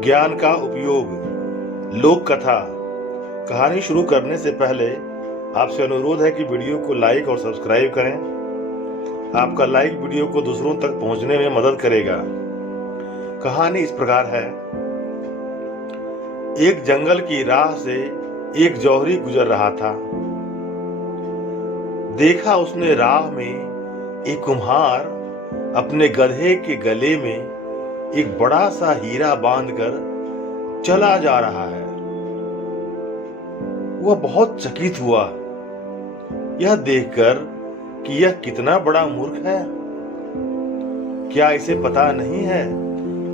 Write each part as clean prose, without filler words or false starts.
ज्ञान का उपयोग। लोक कथा। कहानी शुरू करने से पहले आपसे अनुरोध है कि वीडियो को लाइक और सब्सक्राइब करें। आपका लाइक वीडियो को दूसरों तक पहुंचने में मदद करेगा। कहानी इस प्रकार है। एक जंगल की राह से एक जौहरी गुजर रहा था। देखा उसने राह में एक कुम्हार अपने गधे के गले में एक बड़ा सा हीरा बांधकर चला जा रहा है। वह बहुत चकित हुआ यह देखकर कि यह कितना बड़ा मूर्ख है। क्या इसे पता नहीं है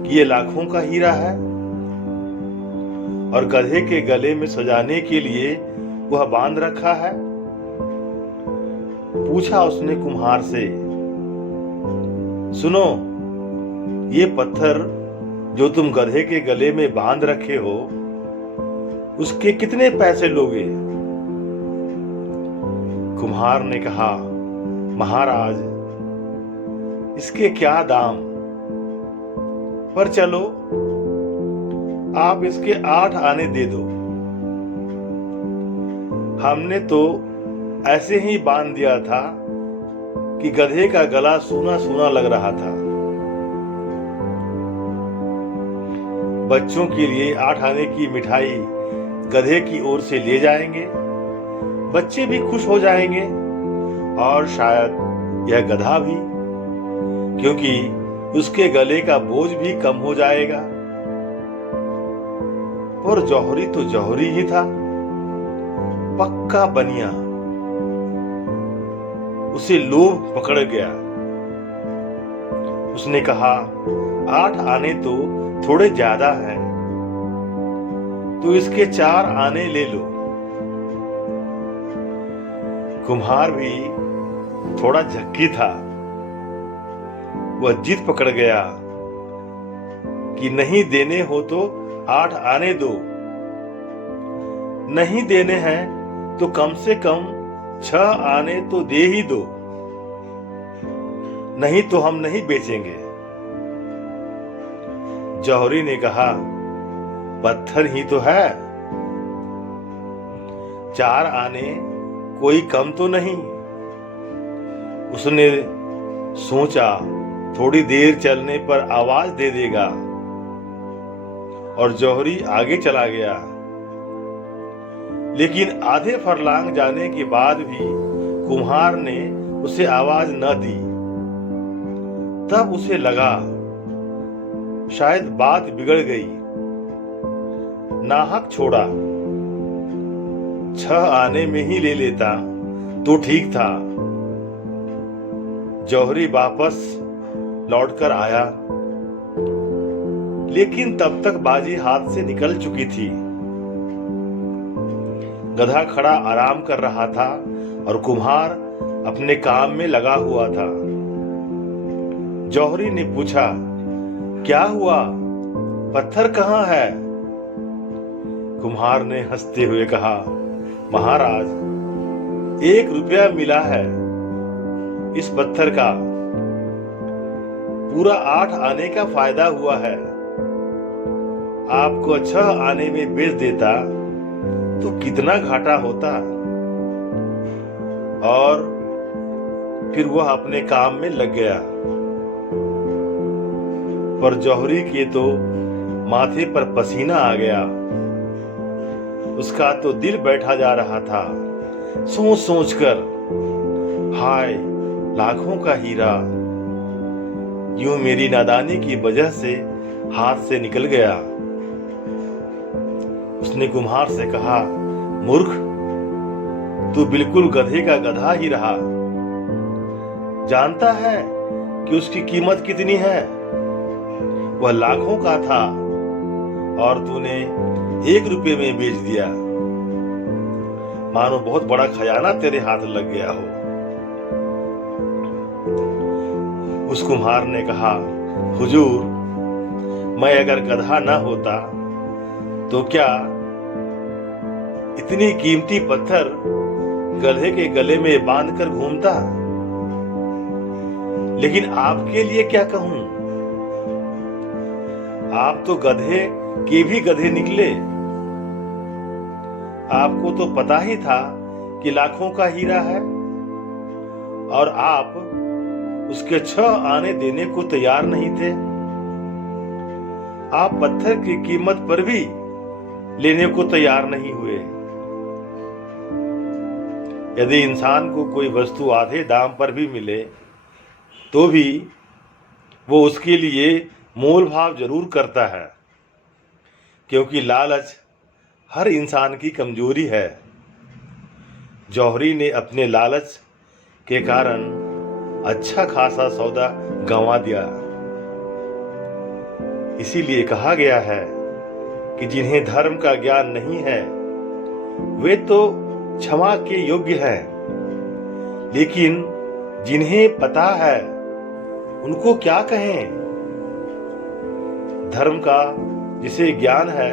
कि यह लाखों का हीरा है और गधे के गले में सजाने के लिए वह बांध रखा है। पूछा उसने कुम्हार से, सुनो, ये पत्थर जो तुम गधे के गले में बांध रखे हो उसके कितने पैसे लोगे? कुम्हार ने कहा, महाराज, इसके क्या दाम, पर चलो आप इसके 8 आने दे दो। हमने तो ऐसे ही बांध दिया था कि गधे का गला सूना सूना लग रहा था। बच्चों के लिए 8 आने की मिठाई गधे की ओर से ले जाएंगे। बच्चे भी खुश हो जाएंगे और शायद यह गधा भी, क्योंकि उसके गले का बोझ भी कम हो जाएगा। पर जौहरी तो जौहरी ही था, पक्का बनिया। उसे लोभ पकड़ गया। उसने कहा, 8 आने तो थोड़े ज्यादा हैं, तो इसके 4 आने ले लो। कुम्हार भी थोड़ा झक्की था। वह जिद पकड़ गया कि नहीं देने हो तो 8 आने दो, नहीं देने हैं तो कम से कम 6 आने तो दे ही दो, नहीं तो हम नहीं बेचेंगे। जौहरी ने कहा, पत्थर ही तो है, 4 आने कोई कम तो नहीं। उसने सोचा थोड़ी देर चलने पर आवाज दे देगा, और जौहरी आगे चला गया। लेकिन आधे फरलांग जाने के बाद भी कुम्हार ने उसे आवाज न दी। तब उसे लगा शायद बात बिगड़ गई। नाहक छोड़ा, 6 आने में ही ले लेता तो ठीक था। जौहरी वापस लौटकर आया, लेकिन तब तक बाजी हाथ से निकल चुकी थी। गधा खड़ा आराम कर रहा था और कुम्हार अपने काम में लगा हुआ था। जौहरी ने पूछा, क्या हुआ, पत्थर कहाँ है? कुम्हार ने हंसते हुए कहा, महाराज, 1 रुपया मिला है इस पत्थर का, पूरा 8 आने का फायदा हुआ है। आपको 6 आने में बेच देता तो कितना घाटा होता। और फिर वह अपने काम में लग गया। पर जौहरी के तो माथे पर पसीना आ गया। उसका तो दिल बैठा जा रहा था, सोच सोचकर, हाय, लाखों का हीरा यूं मेरी नादानी की वजह से हाथ से निकल गया। उसने कुम्हार से कहा, मूर्ख, तू बिल्कुल गधे का गधा ही रहा। जानता है कि उसकी कीमत कितनी है? वह लाखों का था और तूने 1 रुपये में बेच दिया। मानो बहुत बड़ा खजाना तेरे हाथ लग गया हो। उस कुम्हार ने कहा, हुजूर, मैं अगर गधा न होता तो क्या इतनी कीमती पत्थर गधे के गले में बांधकर घूमता? लेकिन आपके लिए क्या कहूं, आप तो गधे के भी गधे निकले। आपको तो पता ही था कि लाखों का हीरा है और आप उसके 6 आने देने को तैयार नहीं थे। आप पत्थर की कीमत पर भी लेने को तैयार नहीं हुए। यदि इंसान को कोई वस्तु आधे दाम पर भी मिले तो भी वो उसके लिए मोल भाव जरूर करता है, क्योंकि लालच हर इंसान की कमजोरी है। जौहरी ने अपने लालच के कारण अच्छा खासा सौदा गंवा दिया। इसीलिए कहा गया है कि जिन्हें धर्म का ज्ञान नहीं है वे तो क्षमा के योग्य हैं, लेकिन जिन्हें पता है उनको क्या कहें। धर्म का जिसे ज्ञान है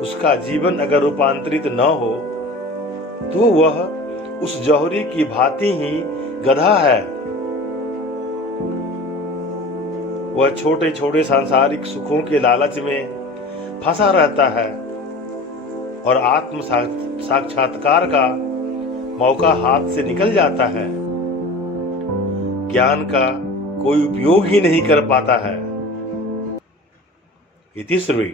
उसका जीवन अगर रूपांतरित न हो तो वह उस जौहरी की भांति ही गधा है। वह छोटे छोटे सांसारिक सुखों के लालच में फंसा रहता है और आत्म साक्षात्कार का मौका हाथ से निकल जाता है। ज्ञान का कोई उपयोग ही नहीं कर पाता है। इति श्री।